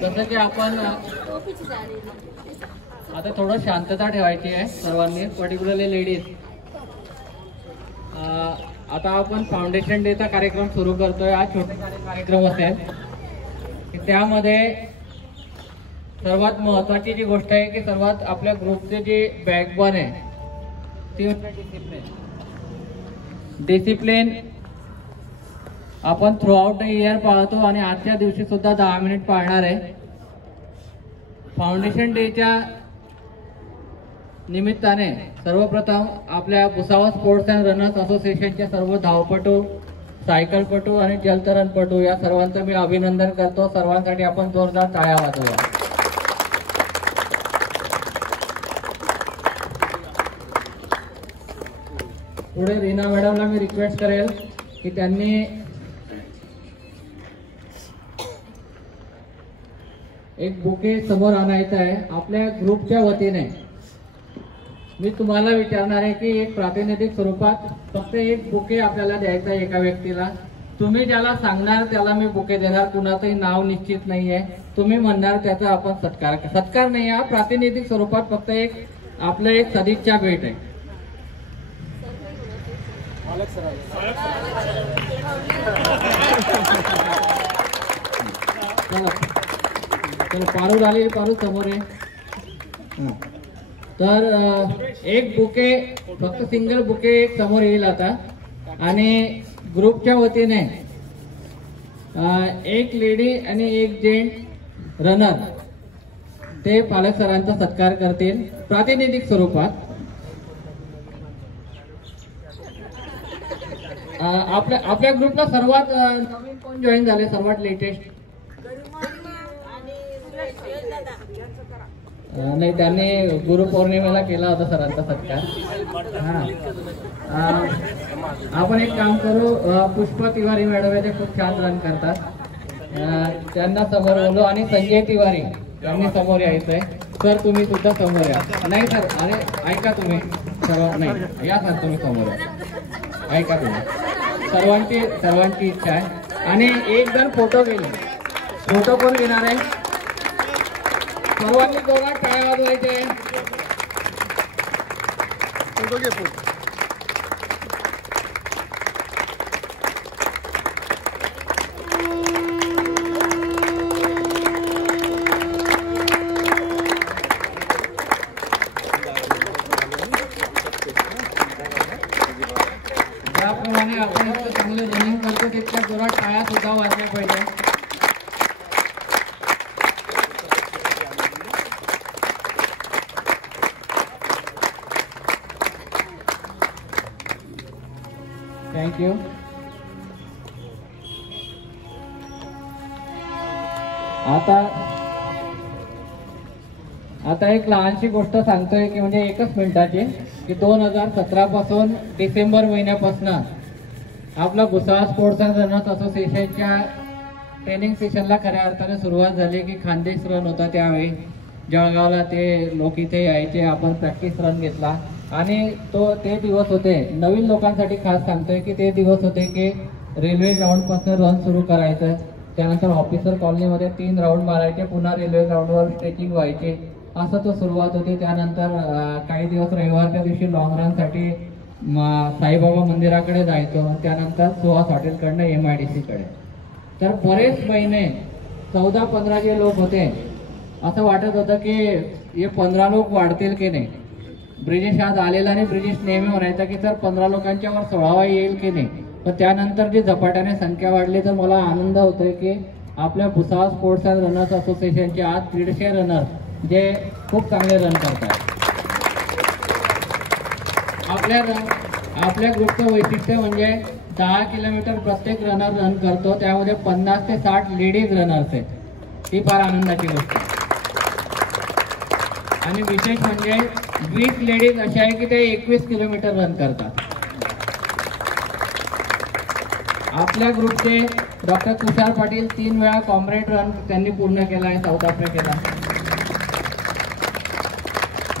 जसं की आपण आता थोडं शांतता ठेवायची आहे सर्वांनी, पर्टिक्युलरली लेडीज. आता आपण फाउंडेशन डेचा कार्यक्रम सुरू करतोय. हा छोटा कार्यक्रम असेल की त्यामध्ये सर्वात महत्वाची जी गोष्ट आहे की सर्वात आपल्या ग्रुपचे जे बॅकबोन आहे ती डिसिप्लिन. आपण थ्रू आउट द इयर पाळतो आणि आजच्या दिवशी सुद्धा 10 मिनिट पाळणार आहे. फाउंडेशन डेच्या निमित्ताने सर्वप्रथम आपल्या भुसावळ स्पोर्ट्स अँड रनर्स असोसिएशनचे सर्व धावपटू, सायकलपटू आणि जलतरणपटू या सर्वांचं मी अभिनंदन करतो. सर्वांसाठी आपण जोरदार टाळ्या वाजवूया. पुढे रीना मॅडमला मी रिक्वेस्ट करेल की त्यांनी एक बुके समोर आणायचा आहे आपल्या ग्रुपच्या वतीने. मी तुम्हाला विचारणार आहे की एक प्रातिनिधिक स्वरूपात फक्त एक बुके आपल्याला द्यायचा आहे एका व्यक्तीला. तुम्ही ज्याला सांगणार त्याला मी बुके देणार. कुणाचंही नाव निश्चित नाहीये. तुम्ही म्हणणार त्याचा आपण सत्कार नाही, हा प्रातिनिधिक स्वरूपात फक्त एक आपलं एक सदिच्छा भेट आहे. पारू आले, पारू समोर आहे. तर एक बुके फक्त सिंगल बुके एक समोर येईल आता. आणि ग्रुपच्या वतीने एक लेडी आणि एक जेंट रनर ते पालक सरांचा सत्कार करतील प्रातिनिधिक स्वरूपात. आपल्या ग्रुपला सर्वात नवीन कोण जॉईन झाले, सर्वात लेटेस्ट? नाही, त्यांनी गुरुपौर्णिमेला केला होता सरांचा सत्कार. आपण एक काम करू, पुष्पा तिवारी मॅडम आहे, ते खूप छान रन करतात, त्यांना समोर बोलू. आणि संजय तिवारी त्यांनी समोर यायचंय. सर तुम्ही सुद्धा समोर या. नाही सर, अरे ऐका तुम्ही सर्व नाही या सर, तुम्ही समोर या. ऐका तुम्ही, सर्वांची इच्छा आहे. आणि एक जण फोटो घेईल. फोटो कोण घेणार आहे? सर्वांनी जोरात टाळ्या वाजवायचे. ज्याप्रमाणे आपण चांगले रनिंग करतो तितक्या जोरात टाळ्या सुद्धा वाजल्या पाहिजे. थँक्यू. आता एक लहानशी गोष्ट सांगतोय की म्हणजे 1 मिनिटाची की 2017 पासून डिसेंबर महिन्यापासून आपला भुसावळ स्पोर्ट्स अँड रनर्स असोसिएशनच्या ट्रेनिंग सेशनला खऱ्या अर्थाने सुरुवात झाली. की खानदेश रन होता त्यावेळी जळगावला, ते लोक इथे यायचे, आपण प्रॅक्टिस रन घेतला. आणि ते दिवस होते, नवीन लोकांसाठी खास सांगतोय की ते दिवस होते की रेल्वे ग्राउंड पासून रन सुरू करायचं, त्यानंतर ऑफिसर कॉलनीमध्ये 3 राऊंड मारायचे, पुन्हा रेल्वे ग्राउंडवर स्ट्रेचिंग व्हायचे, असं तो सुरुवात होती. त्यानंतर काही दिवस रविवारच्या दिवशी लॉंग रनसाठी साईबाबा मंदिराकडे जायचो, त्यानंतर सुहास हॉटेलकडनं MIDC कडे. तर बरेच महिने 14-15 जे लोक होते, असं वाटत होतं की हे 15 लोक वाढतील की नाही. ब्रिजेश आज आलेला आणि ब्रिजेश नेहमी म्हणायचा की सर 15 लोकांच्या वर 16वा येईल की नाही. पण त्यानंतर जी झपाट्याने संख्या वाढली तर मला आनंद होतोय की आपल्या भुसावळ स्पोर्ट्स अँड रनर्स असोसिएशनचे आज 150 रनर्स जे खूप चांगले रन करतात. आपल्या ग्रुपचं वैशिष्ट्य म्हणजे 10 किलोमीटर प्रत्येक रनर रन करतो, त्यामध्ये 50 ते 60 लेडीज रनर्स आहेत. ती फार आनंदाची गोष्ट. आणि विशेष म्हणजे 20 लेडीज अशा आहे की ते 21 किलोमीटर रन करतात. आपल्या ग्रुपचे डॉक्टर तुषार पाटील 3 वेळा कॉम्रेड रन त्यांनी पूर्ण केला आहे साऊथ आफ्रिकेला.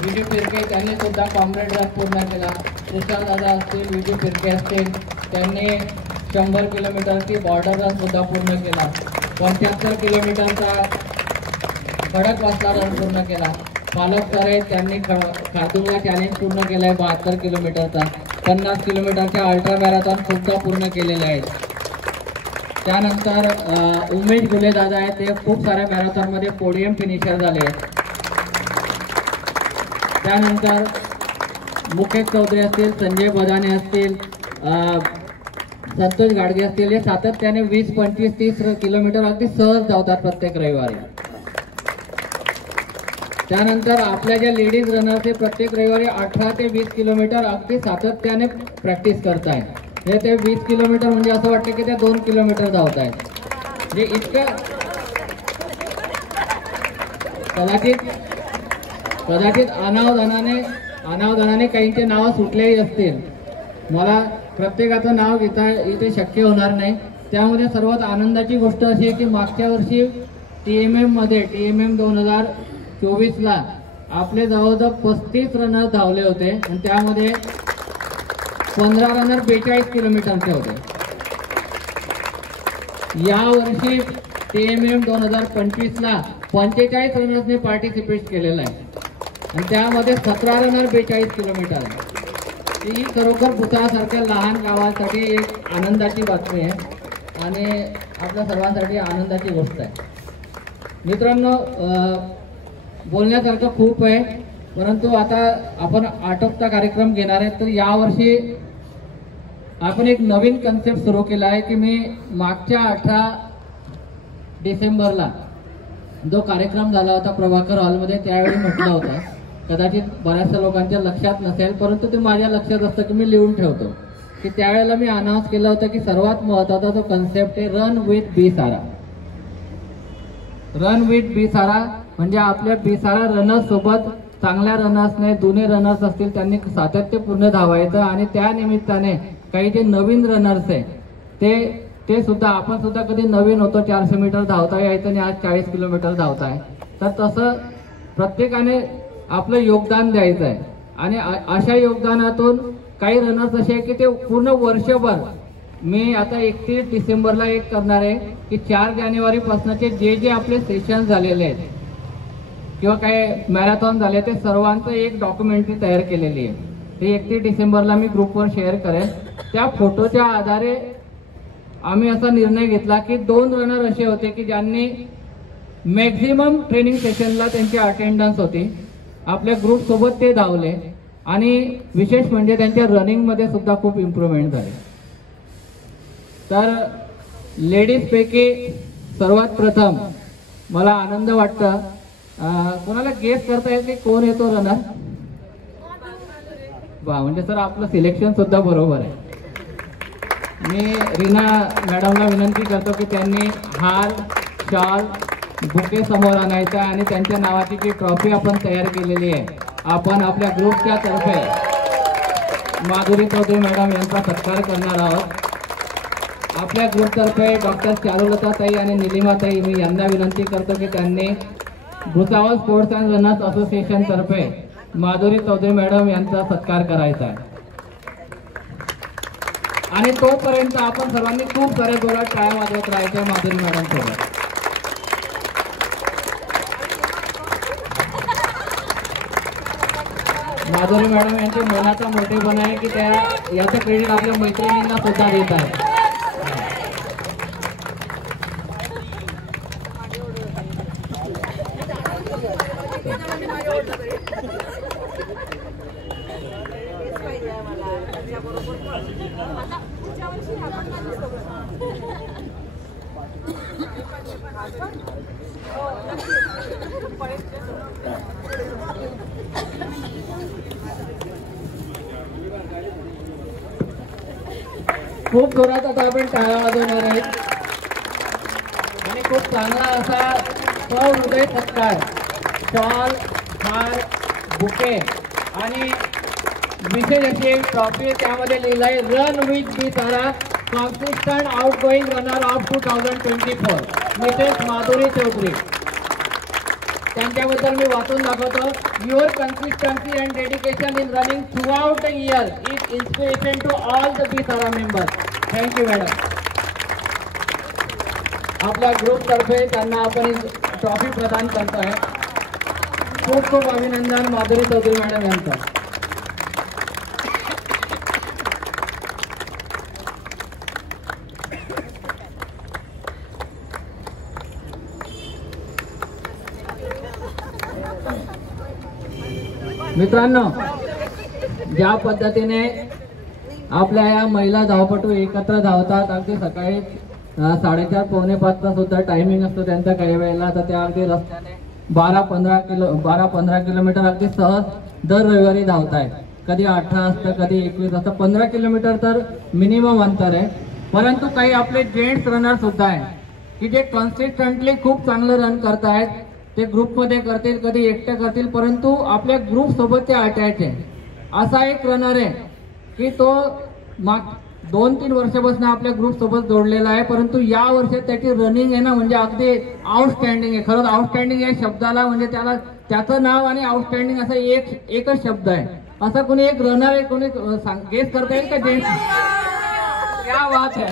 विजय फिरके त्यांनी सुद्धा कॉम्रेड रन पूर्ण केला. तुषार दादा असतील, विजय फिरके असतील, त्यांनी 100 किलोमीटरची बॉर्डर रन सुद्धा पूर्ण केला. 75 किलोमीटरचा खडकवासला रन पूर्ण केला. पालक सर आहेत, त्यांनी खारदुंगला चॅलेंज पूर्ण केलाय 72 किलोमीटरचा. 50 किलोमीटरच्या अल्ट्रा मॅरेथॉन सुद्धा पूर्ण केलेले आहेत. त्यानंतर उमेश गुले दादा आहेत, ते खूप साऱ्या मॅरेथॉनमध्ये पोडियम फिनिशर झाले आहेत. त्यानंतर मुकेश चौधरी असतील, संजय बदाने असतील, संतोष गाडगे असतील, हे सातत्याने 20, 25, 30 किलोमीटर अगदी सहज धावतात प्रत्येक रविवारी. त्यानंतर आपल्या ज्या लेडीज रनर्स हे प्रत्येक रविवारी 18 ते 20 किलोमीटर अगदी सातत्याने प्रॅक्टिस करतायत. हे ते 20 किलोमीटर म्हणजे असं वाटतं की त्या 2 किलोमीटर धावत आहेत. म्हणजे इतकं कदाचित अनावधानाने काहींचे नाव सुटलेही असतील. मला प्रत्येकाचं नाव घेता इथे शक्य होणार नाही. त्यामध्ये सर्वात आनंदाची गोष्ट अशी आहे की मागच्या वर्षी TMM 2024ला आपले जवळजवळ 35 रनर धावले होते आणि त्यामध्ये 15 रनर 42 किलोमीटरचे होते. या वर्षी TMM 2025ला 45 रनर्सने पार्टिसिपेट केलेला आहे आणि त्यामध्ये 17 रनर 42 किलोमीटर. ही खरोखर भुसावळसारख्या लहान गावासाठी एक आनंदाची बातमी आहे आणि आपल्या सर्वांसाठी आनंदाची गोष्ट आहे. मित्रांनो, बोलण्यासारखं खूप आहे, परंतु आता आपण आटोपता कार्यक्रम घेणार आहे. तर यावर्षी आपण एक नवीन कन्सेप्ट सुरू केला आहे की मी मागच्या 18 डिसेंबरला जो कार्यक्रम झाला होता प्रभाकर हॉलमध्ये, त्यावेळी म्हटलं होतं, कदाचित बऱ्याचशा लोकांच्या लक्षात नसेल, परंतु ते माझ्या लक्षात असतं की मी लिहून ठेवतो, की त्यावेळेला मी अनाऊन्स केलं होतं की सर्वात महत्त्वाचा जो कन्सेप्ट आहे रन विथ बिसारा. रन विथ बिसारा म्हणजे आपल्या बिसारा रनर्स सोबत चांगल्या रनर्सने, जुने रनर्स असतील त्यांनी सातत्यपूर्ण धावायचं आणि त्या निमित्ताने काही जे नवीन रनर्स आहे ते सुद्धा, आपण सुद्धा कधी नवीन होतो 400 मीटर धावता यायचं आणि आज 40 किलोमीटर धावताय. तर तसं प्रत्येकाने आपलं योगदान द्यायचं आहे आणि अशा योगदानातून काही रनर्स असे आहे की ते पूर्ण वर्षभर, मी आता 31 डिसेंबरला एक करणार आहे की 4 जानेवारीपासूनचे जे आपले सेशन झालेले आहेत किंवा काय मॅरेथॉन झाले ते सर्वांचं एक डॉक्युमेंटरी तयार केलेली आहे. ते 31 डिसेंबरला मी ग्रुपवर शेअर करेन. त्या फोटोच्या आधारे आम्ही असा निर्णय घेतला की 2 रनर असे होते की ज्यांनी मॅक्झिमम ट्रेनिंग सेशनला त्यांची अटेंडन्स होती, आपल्या ग्रुप सोबत ते धावले आणि विशेष म्हणजे त्यांच्या रनिंग मध्ये सुद्धा खूप इम्प्रूव्हमेंट झाली. तर लेडीज पैकी सर्वात प्रथम मला आनंद वाटतं, कोणाला गेस करता येते कोण येतो रनर? वा, म्हणजे सर आपलं सिलेक्शन सुद्धा बरोबर आहे. मी रीना मॅडमला विनंती करतो की त्यांनी हार, शॉल, बुके समोर आणायचा आणि त्यांच्या नावाची जी ट्रॉफी आपण तयार केलेली आहे, आपण आपल्या ग्रुपच्या तर्फे माधुरी चौधरी मॅडम यांचा सत्कार करणार आहोत. आपल्या ग्रुपतर्फे डॉक्टर चारुलता ताई आणि निलिमा ताई, मी यांना विनंती करतो की त्यांनी Bhusawal sports and runners association तर्फे माधुरी चौधरी मॅडम यांचा सत्कार करायचा आहे. आणि तोपर्यंत आपण सर्वांनी खूप सारे जोरात टाळ्या वाजवत राहायच्या माधुरी मॅडम सोबत. माधुरी मॅडम यांचे मनाचा मोठेपणा आहे की त्या याचं क्रेडिट आपल्या मैत्रिणींना सुद्धा देत आहे. खूप जोरात आता आपण टाळ्या वाजवणार आहेत आणि खूप चांगला असा सहृदय सत्कार, शॉल, हार, बुके आणि विशेष अशी एक ट्रॉफी, त्यामध्ये लिहिलं आहे रन विथ बिसारा consistent out going runner of 2024 Mrs Madhuri Chaudhari. त्यांच्याबद्दल मी वाचून दाखवतो. Your consistency and dedication in running throughout the year is inspiration to all the बिसारा मेंबर्स. Thank you madam. आपल्या ग्रुप तर्फे त्यांना आपण ट्रॉफी प्रदान करतोय. खूप खूप अभिनंदन माधुरी चौधरी मॅडम यांचं. मित्रांनो, ज्या पद्धतीने आपल्या या महिला धावपटू एकत्र धावतात, अगदी सकाळी 4:30 पावणे 5चा सुद्धा टायमिंग असतो त्यांचा काही वेळेला, तर त्या अगदी रस्त्याने 12-15 किलोमीटर अगदी सहज दर रविवारी धावतायत. कधी 18 असतं, कधी 21 असतं. 15 किलोमीटर तर मिनिमम अंतर आहे. परंतु काही आपले जेंट्स रनर सुद्धा आहे की जे कन्सिस्टंटली खूप चांगलं रन करतायत. ते ग्रुपमध्ये करतील, कधी एकटे करतील, परंतु आपल्या ग्रुप सोबत ते अटॅच आहे. असा एक रनर आहे की तो 2-3 वर्षापासून आपल्या ग्रुप सोबत जोडलेला आहे. परंतु या वर्षात त्याची रनिंग आहे ना, म्हणजे अगदी आउटस्टँडिंग आहे. खरंच आउटस्टँडिंग या शब्दाला म्हणजे त्याचं नाव आणि आउटस्टँडिंग असा एकच शब्द आहे. असा कोणी एक रनर आहे, कोणी गेस करता येईल का जेंट्स? क्या बात आहे.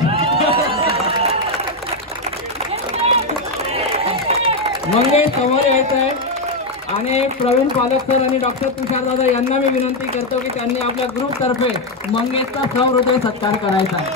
मंगेश समोर यायचं आहे आणि प्रवीण पालक सर आणि डॉक्टर तुषार दादा यांना मी विनंती करतो की त्यांनी आपल्या ग्रुप तर्फे मंगेशचा सहृदय सत्कार करायचा आहे.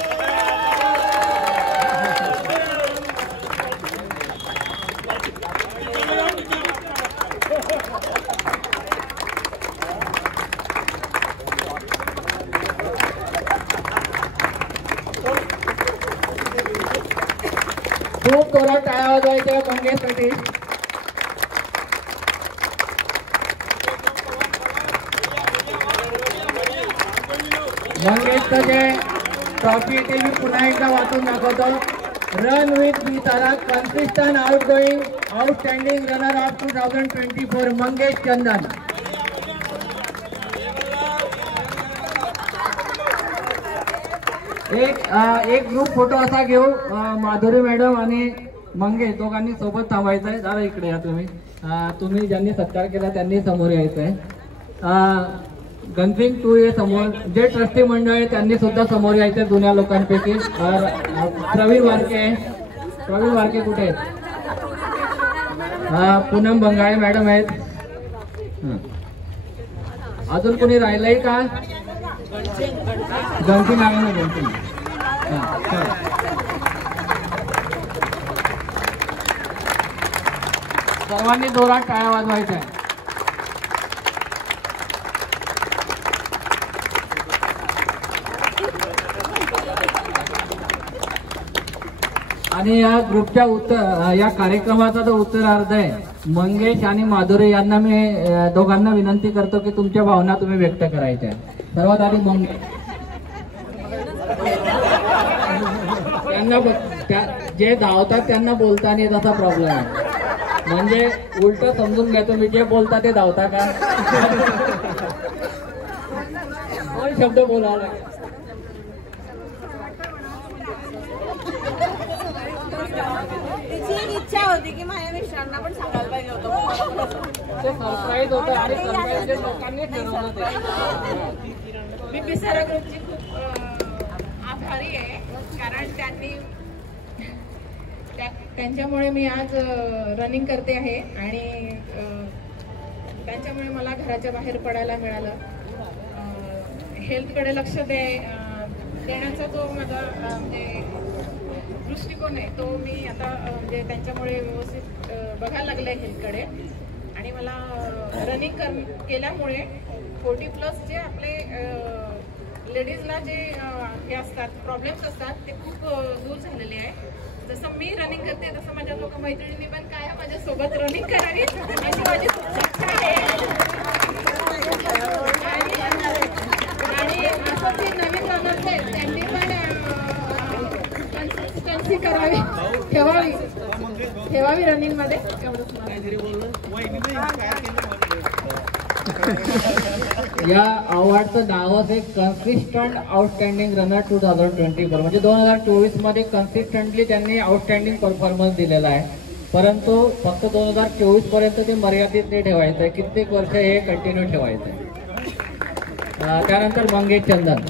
खूप जोरात टाळ्या वाजवायच्या मंगेशसाठी. मंगेशचं जे ट्रॉफी आहे ते मी पुन्हा एकदा वाचून दाखवतो. Run with Vitara consistent outgoing outstanding runner of 2024 Mangesh Chandan. एक ग्रुप फोटो असा घेऊ. माधुरी मॅडम आणि मंगेश दोघांनी सोबत थांबायचं आहे. जरा इकडे या तुम्ही. तुम्ही ज्यांनी सत्कार केला त्यांनी समोर यायचं आहे. गणसिंग 2 हे समोर, जे ट्रस्टी मंडळ आहे त्यांनी सुद्धा समोर यायचं जुन्या लोकांपैकी. प्रवीण वारके कुठे आहेत? पूनम बंगाळे मॅडम आहेत. अजून कोणी राहिलंय का? गणसिंग आहे ना, गणसिंग. सर्वांनी जोरात टाळ्या वाजवायच्या आहे. आणि या ग्रुपच्या या कार्यक्रमाचा जो उत्तरार्ध आहे, मंगेश आणि माधुरी यांना मी दोघांना विनंती करतो की तुमच्या भावना तुम्ही व्यक्त करायच्या. सर्वात आधी त्यांना जे धावतात त्यांना बोलता नाही तसा प्रॉब्लेम आहे. म्हणजे उलट समजून घ्या तुम्ही, जे बोलता ते धावता का? कोण शब्द बोलावा लागेल? इच्छा होती की माझ्या मिस्टरांना पण सांगायला पाहिजे होतं. ते सरप्राईज होतं आणि सरप्राईज लोकांनी ठरवलं ते. मी पिसारा ग्रुपची खूप आभारी आहे, कारण त्यांच्यामुळे मी आज रनिंग करते आहे आणि त्यांच्यामुळे मला घराच्या बाहेर पडायला मिळालं. हेल्थकडे लक्ष देण्याचा जो माझा म्हणजे दृष्टिकोन आहे तो मी आता म्हणजे त्यांच्यामुळे व्यवस्थित बघायला लागले हेल्थकडे. आणि मला रनिंग केल्यामुळे 40+ जे आपले लेडीजला जे हे असतात प्रॉब्लेम्स असतात ते खूप दूर झालेले आहे. जसं मी रनिंग करते तसं माझ्या मैत्रिणींनी पण काय माझ्यासोबत रनिंग करावी अशी माझी इच्छा आहे. आणि असं जे नवीन रनर्स आहेत त्यांनी पण कन्सिस्टन्सी करावी, ठेवावी रनिंग मध्ये. या अवॉर्डचं नावच आहे कन्सिस्टंट आउटस्टँडिंग रनर 2024. म्हणजे 2024 मध्ये कन्सिस्टंटली त्यांनी आउटस्टँडिंग परफॉर्मन्स दिलेला आहे. परंतु फक्त 2024 पर्यंत ते मर्यादित नाही ठेवायचं आहे, कित्येक वर्ष हे कंटिन्यू ठेवायचं आहे. त्यानंतर मंगेश चंदन.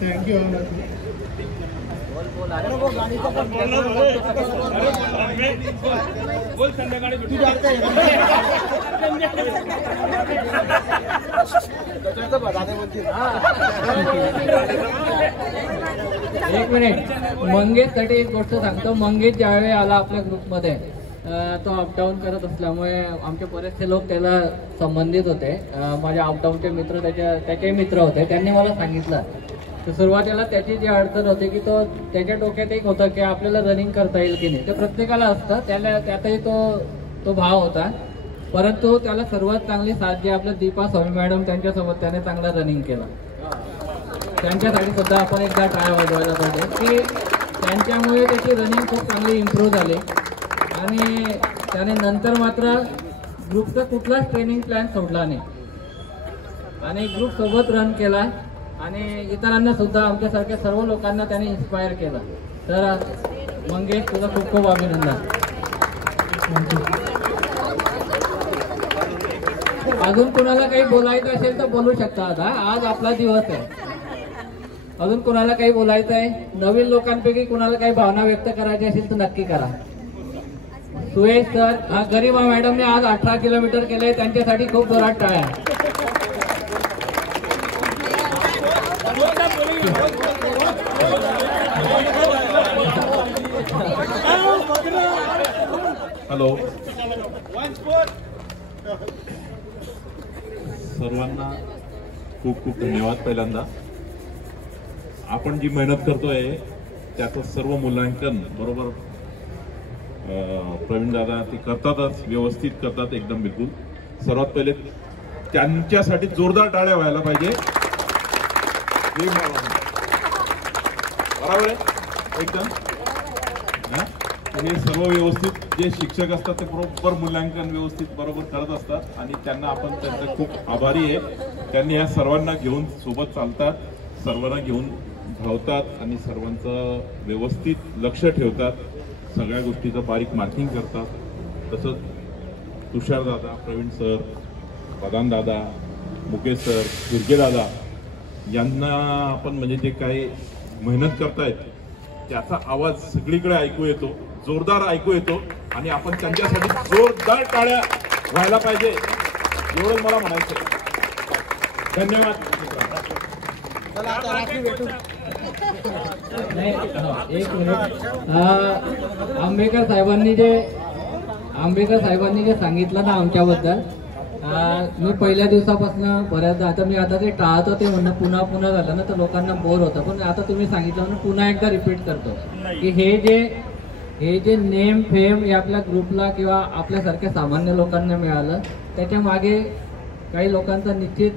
थँक्यू. एक मिनिट, मंगेश साठी एक गोष्ट सांगतो. मंगेश ज्यावेळी आला आपल्या ग्रुपमध्ये, तो अपडाऊन करत असल्यामुळे आमचे बरेचसे लोक त्याला संबंधित होते. माझे अपडाऊनचे मित्र त्याचे मित्र होते. त्यांनी मला सांगितलं तर सुरुवातीला त्याची जी अडचण होती की तो त्याच्या डोक्यात एक होतं की आपल्याला रनिंग करता येईल की नाही. ते प्रत्येकाला असतं, त्यातही तो भाव होता. परंतु त्याला सर्वात चांगली साथ जी आपल्या दीपा स्वामी मॅडम, त्यांच्यासोबत त्याने चांगला रनिंग केला. त्यांच्यासाठी सुद्धा आपण एकदा टाळ्या वाजवायला पाहिजे की त्यांच्यामुळे त्याची रनिंग खूप चांगली इम्प्रूव्ह झाली. आणि त्याने नंतर मात्र ग्रुपचा कुठलाच ट्रेनिंग प्लॅन सोडला नाही आणि ग्रुप सोबत रन केला आणि इतरांना सुद्धा, आमच्यासारख्या सर्व लोकांना त्याने इन्स्पायर केलं. तर मंगेश, तुझं खूप खूप अभिनंदन. अजून कुणाला काही बोलायचं असेल तर बोलू शकता. आता आज आपला दिवस आहे. अजून कुणाला काही बोलायचं आहे? नवीन लोकांपैकी कुणाला काही भावना व्यक्त करायची असेल तर नक्की करा. सुयश सर, गरिमा मॅडमने आज 18 किलोमीटर केले, त्यांच्यासाठी खूप जोरात टाळ्या. हॅलो, सर्वांना खूप खूप धन्यवाद. पहिल्यांदा आपण जी मेहनत करतोय त्याचं सर्व मूल्यांकन बरोबर प्रवीण दादा ते करतातच, व्यवस्थित करतात एकदम बिलकुल. सर्वात पहिले त्यांच्यासाठी जोरदार टाळ्या व्हायला पाहिजे. बरोबर आहे एकदम. हे सर्व व्यवस्थित जे शिक्षक असतात ते बरोबर मूल्यांकन व्यवस्थित बरोबर करत असतात आणि त्यांना आपण त्यांचे खूप आभारी आहे. त्यांनी या सर्वांना घेऊन सोबत चालतात, सर्वांना घेऊन धावतात आणि सर्वांचं व्यवस्थित लक्ष ठेवतात, सगळ्या गोष्टीचं बारीक मार्किंग करतात. तसंच तुषार दादा, प्रवीण सर, प्रधान दादा, मुकेश सर, दुर्गे दादा यांना आपण म्हणजे जे काही मेहनत करतायत त्याचा आवाज सगळीकडे ऐकू येतो, जोरदार ऐकू येतो आणि आपण त्यांच्यासाठी जोरदार टाळ्या व्हायला पाहिजे, एवढं मला म्हणायचं. धन्यवाद. एक मिनिट, आंबेडकर साहेबांनी जे सांगितलं ना आमच्याबद्दल, मी पहिल्या दिवसापासून बऱ्याचदा, आता मी आता ते टाळतो ते म्हणणं पुन्हा पुन्हा झालं ना तर लोकांना बोर होतं, पण आता तुम्ही सांगितलं म्हणून पुन्हा एकदा रिपीट करतो की हे जे नेम फेम हे आपल्या ग्रुपला किंवा आपल्यासारख्या सामान्य लोकांना मिळालं, त्याच्या मागे काही लोकांचा निश्चित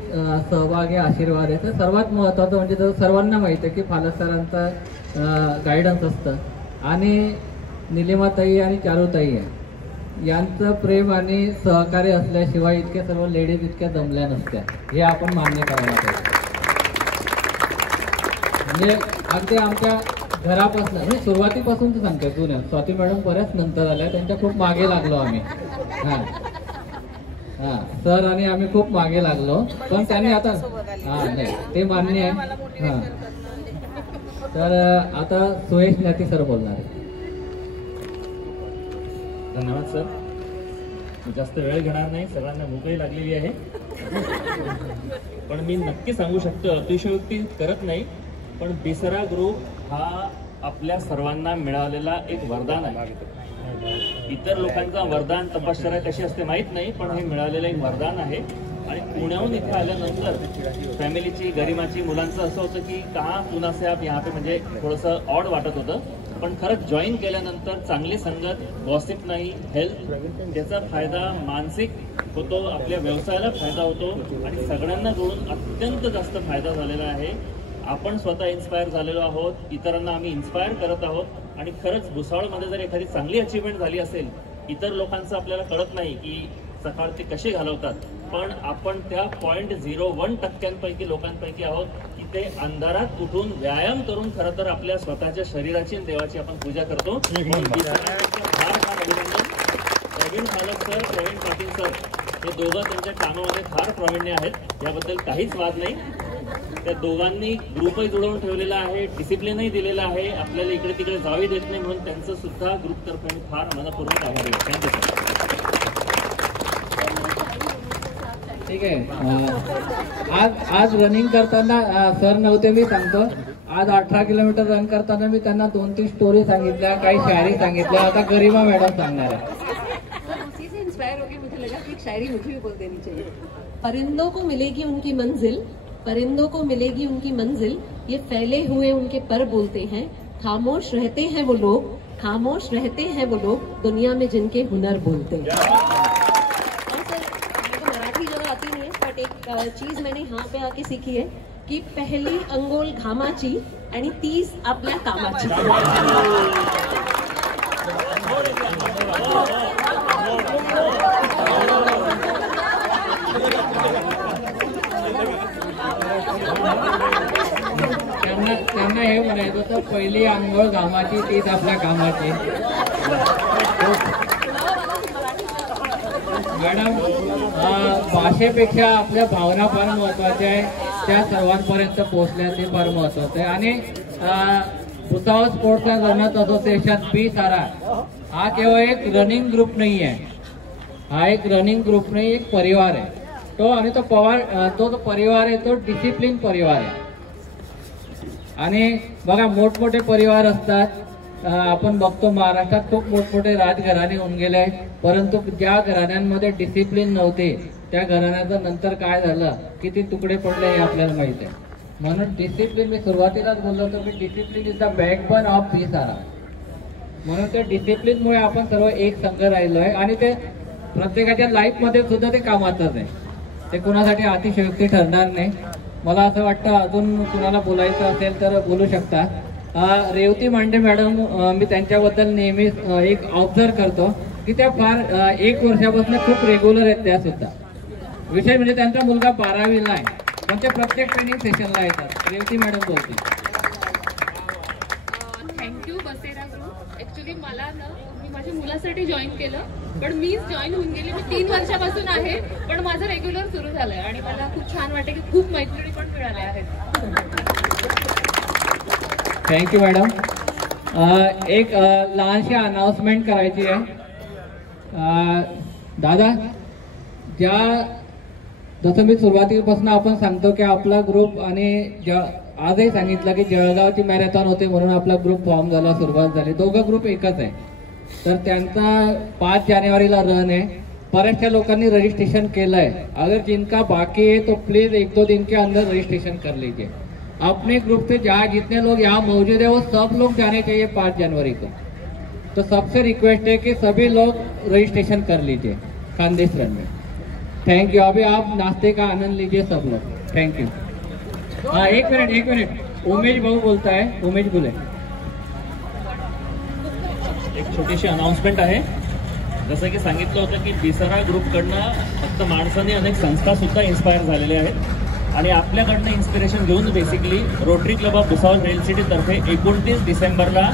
सहभाग आहे, आशीर्वाद आहे. तर सर्वात महत्त्वाचं म्हणजे तर सर्वांना माहिती आहे की फालक सरांचा गायडन्स असतं आणि निलिमाताई आणि चारुताई आहे, यांचं प्रेम आणि सहकार्य असल्याशिवाय इतक्या सर्व लेडीज इतक्या जमल्या नसत्या, हे आपण मान्य करायला पाहिजे. म्हणजे अगदी आमच्या घरापासून, म्हणजे सुरुवातीपासून तर सांगतो जुन्या स्वाती मॅडम बऱ्याच नंतर आल्या, त्यांच्या खूप मागे लागलो आम्ही. हा सर आणि आम्ही खूप मागे लागलो, पण त्यांनी आता नाही ते मान्य आहे. तर आता सुयश नती सर बोलणार. धन्यवाद सर. जास्त वेळ घेणार नाही, सर्वांना भूकही लागलेली आहे. पण मी नक्की सांगू शकतो, अतिशयोक्ती करत नाही, पण बिसरा ग्रुप हा आपल्या सर्वांना मिळालेला एक वरदान आहे. इतर लोकांचा वरदान तपश्चर्या कशी असते माहीत नाही, पण हे मिळालेलं एक वरदान आहे. आणि पुण्याहून इथे आल्यानंतर फॅमिलीची, गरिमाची, मुलांचं असं होतं की कहा पुन्हा से आप यहाँ पे, म्हणजे थोडंसं ऑड वाटत होतं. पण खरंच जॉईन केल्यानंतर चांगली संगत, गॉसिप नाही, हेल्थ, त्याचा फायदा मानसिक होतो, आपल्या व्यवसायाला फायदा होतो आणि सगळ्यांना जोडून अत्यंत जास्त फायदा झालेला आहे. आपण स्वतः इन्स्पायर झालेलो आहोत, इतरांना आम्ही इन्स्पायर करत आहोत आणि खरंच भुसावळमध्ये जर एखादी चांगली अचिव्हमेंट झाली असेल, इतर लोकांचं आपल्याला कळत नाही की सकाळ ते कसे घालवतात, पण आपण त्या 0.01% लोकांपैकी आहोत की ते अंधारात उठून व्यायाम करून खरं तर आपल्या स्वतःच्या शरीराची आणि देवाची आपण पूजा करतो. फार फार अभिनंदन. प्रवीण फालक सर, प्रवीण पाटील सर हे दोघं त्यांच्या कामामध्ये फार प्रावीण्य आहेत, याबद्दल काहीच वाद नाही. त्या दोघांनी ग्रुपही जुळवून ठेवलेला आहे, डिसिप्लिनही दिलेला आहे, आपल्याला इकडे तिकडे जावे देत नाही, म्हणून त्यांचं सुद्धा ग्रुपतर्फे मी फार मनपूर्वक आभारी आहे. थँक्यू. ठीक आहे. आज रनिंग करताना सर नव्हते, मी सांगतो. आज 18 किलोमीटर रन करताना मी त्यांना 2-3 स्टोरी सांगितल्या, काही शायरी सांगितल्या. आता गरिमा मॅडम सांगणार आहे. उसी से इंस्पायर होकर मुझे लगा कि एक शायरी मुझे भी बोल देनी चाहिए. परिंदों को मिलेगी उनकी मंजिल, परिंदों को मिलेगी उनकी मंजिल, ये फैले हुए उनके पर बोलते हैं, खामोश रहते हैं वो लोग, खामोश रहते हैं वो लोग, दुनिया में जिनके हुनर बोलते हैं. और सर, मेरे को मराठी जरा आती नहीं है, बट एक चीज मैंने यहाँ पे आके सीखी है की पहिली अंघोळ घामाची आणि 30 आपल्या कामाची. त्यांना हे म्हणायचं होतं, पहिली अंघोळ घामाची 30 आपल्या कामाची. मॅडम, भाषेपेक्षा आपल्या भावना फार महत्वाच्या आहे, त्या सर्वांपर्यंत पोहोचल्या ते फार महत्वाचं आहे. आणि भुसावळ स्पोर्ट्स रनर्स असोसिएशन बिसारा हा केवळ एक रनिंग ग्रुप नाही आहे, हा एक रनिंग ग्रुप नाही, एक परिवार आहे तो. आणि तो परिवार आहे तो डिसिप्लिन परिवार आहे. आणि बघा, मोठमोठे परिवार असतात, आपण बघतो महाराष्ट्रात खूप मोठमोठे राजघराणे होऊन गेले आहेत, परंतु ज्या घराण्यांमध्ये डिसिप्लिन नव्हते त्या घराण्याचं नंतर काय झालं, किती तुकडे पडले हे आपल्याला माहित आहे. म्हणून डिसिप्लिन, मी सुरुवातीलाच बोललो होतो की discipline is the backbone of Bisara. म्हणून त्या डिसिप्लिनमुळे आपण सर्व एक संघ राहिलो आहे. आणि ते प्रत्येकाच्या लाईफमध्ये सुद्धा ते कामातच आहे, ते कुणासाठी अतिशयोक्ती ठरणार नाही. मला असं वाटतं अजून कुणाला बोलायचं असेल तर बोलू शकता. रेवती मांडे मॅडम, मी त्यांच्याबद्दल नेहमी एक ऑब्झर्व करतो की त्या फार 1 वर्षापासून खूप रेग्युलर आहेत. त्या सुद्धा विषय म्हणजे त्यांचा मुलगा 12वीला आहे, पण ते प्रत्येक ट्रेनिंग सेशनला येतात. रेवती मॅडम बोलतील. थँक्यू बसेरा ग्रुप. ऍक्च्युली मला ना, मी माझ्या मुलासाठी जॉईन केलं, पण मीच जॉईन होऊन गेली. मी 3 वर्षापासून आहे, पण माझं रेग्युलर सुरू झालंय आणि मला खूप छान वाटतं की खूप मैत्रिणी पण मिळाल्या आहेत. Thank you madam. एक लहानशी अनाउन्समेंट करायची आहे. दादा, जसं मी सुरुवातीपासून आपण सांगतो की आपला ग्रुप, आणि आजही सांगितलं की जळगावची मॅरेथॉन होते म्हणून आपला ग्रुप फॉर्म झाला, सुरुवात झाली. दोघं ग्रुप एकच आहे. तर त्यांचा 5 जानेवारीला रन है. बऱ्याचशा लोकांनी रजिस्ट्रेशन केलंय. अगर जिनका बाकी है तो प्लीज 1-2 दिन के अंदर रजिस्ट्रेशन कर लीजिए. अपने ग्रुप से जहाँ जितने लोग यहाँ मौजूद है वो सब लोग जाने चाहिए 5 जनवरी को. तो सबसे रिक्वेस्ट है कि सभी लोग रजिस्ट्रेशन कर लीजिए खानदेश रन में. Thank you. अभी आप नाश्ते का आनंद लीजिए सब लोग. Thank you. हाँ, एक मिनट. उमेश भाऊ बोलता है, उमेश बोले. एक छोटीशी अनाउन्समेंट आहे. जसं की सांगितलं होतं की बिसारा ग्रुपकडनं फक्त माणसांनी अनेक संस्था सुद्धा इन्स्पायर झालेले आहेत, आणि आपल्याकडनं इन्स्पिरेशन घेऊन basically rotary club of Bhusawal rail city तर्फे 29 डिसेंबरला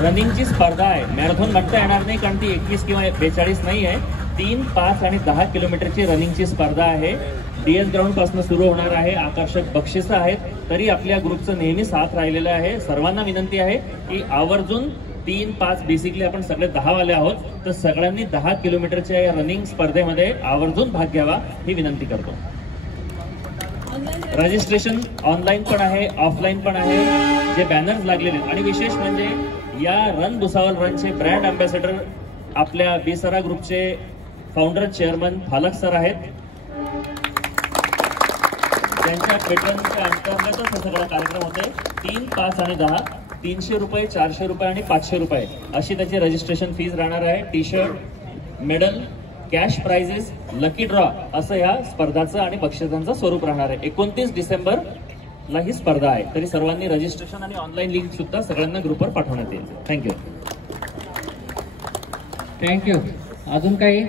रनिंगची स्पर्धा आहे. मॅरेथॉन म्हणता येणार नाही कारण ती 21 किंवा 42 नाही आहे. 3, 5 आणि 10 किलोमीटरची रनिंगची स्पर्धा आहे. DS ग्राउंड पासून सुरू होणार आहे. आकर्षक बक्षिसं आहेत. तरी आपल्या ग्रुपचं नेहमी साथ राहिलेलं आहे. सर्वांना विनंती आहे की आवर्जून 3, 5 बेसिकली आपण सगळे 10 वाले आहोत, तर सगळ्यांनी 10 किलोमीटरच्या या रनिंग स्पर्धेमध्ये आवर्जून भाग घ्यावा ही विनंती करतो. रजिस्ट्रेशन ऑनलाईन पण आहे, ऑफलाईन पण आहे. जे बॅनर्स लागलेले आहेत, आणि विशेष म्हणजे या रन भुसावळ रनचे ब्रँड अँबॅसेडर आपल्या बिसारा ग्रुपचे फाउंडर चेअरमन फालक सर आहेत. त्यांच्या पेट्रनच्या अंतर्गतच हा सगळा कार्यक्रम होते. 3, 5 आणि 10 300 रुपये, 400 रुपये आणि 500 रुपये अशी त्याची रजिस्ट्रेशन फीज राहणार आहे. T shirt, medal, cash prizes, lucky draw असं या स्पर्धाचं आणि बक्षिसांचं स्वरूप राहणार आहे. 29 डिसेंबरला ही स्पर्धा आहे. तरी सर्वांनी रजिस्ट्रेशन आणि ऑनलाईन लिंक सुद्धा सगळ्यांना ग्रुपवर पाठवण्यात येईल. थँक्यू. थँक्यू. अजून काही?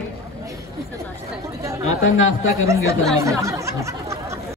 आता नाश्ता करून घेतो आपण.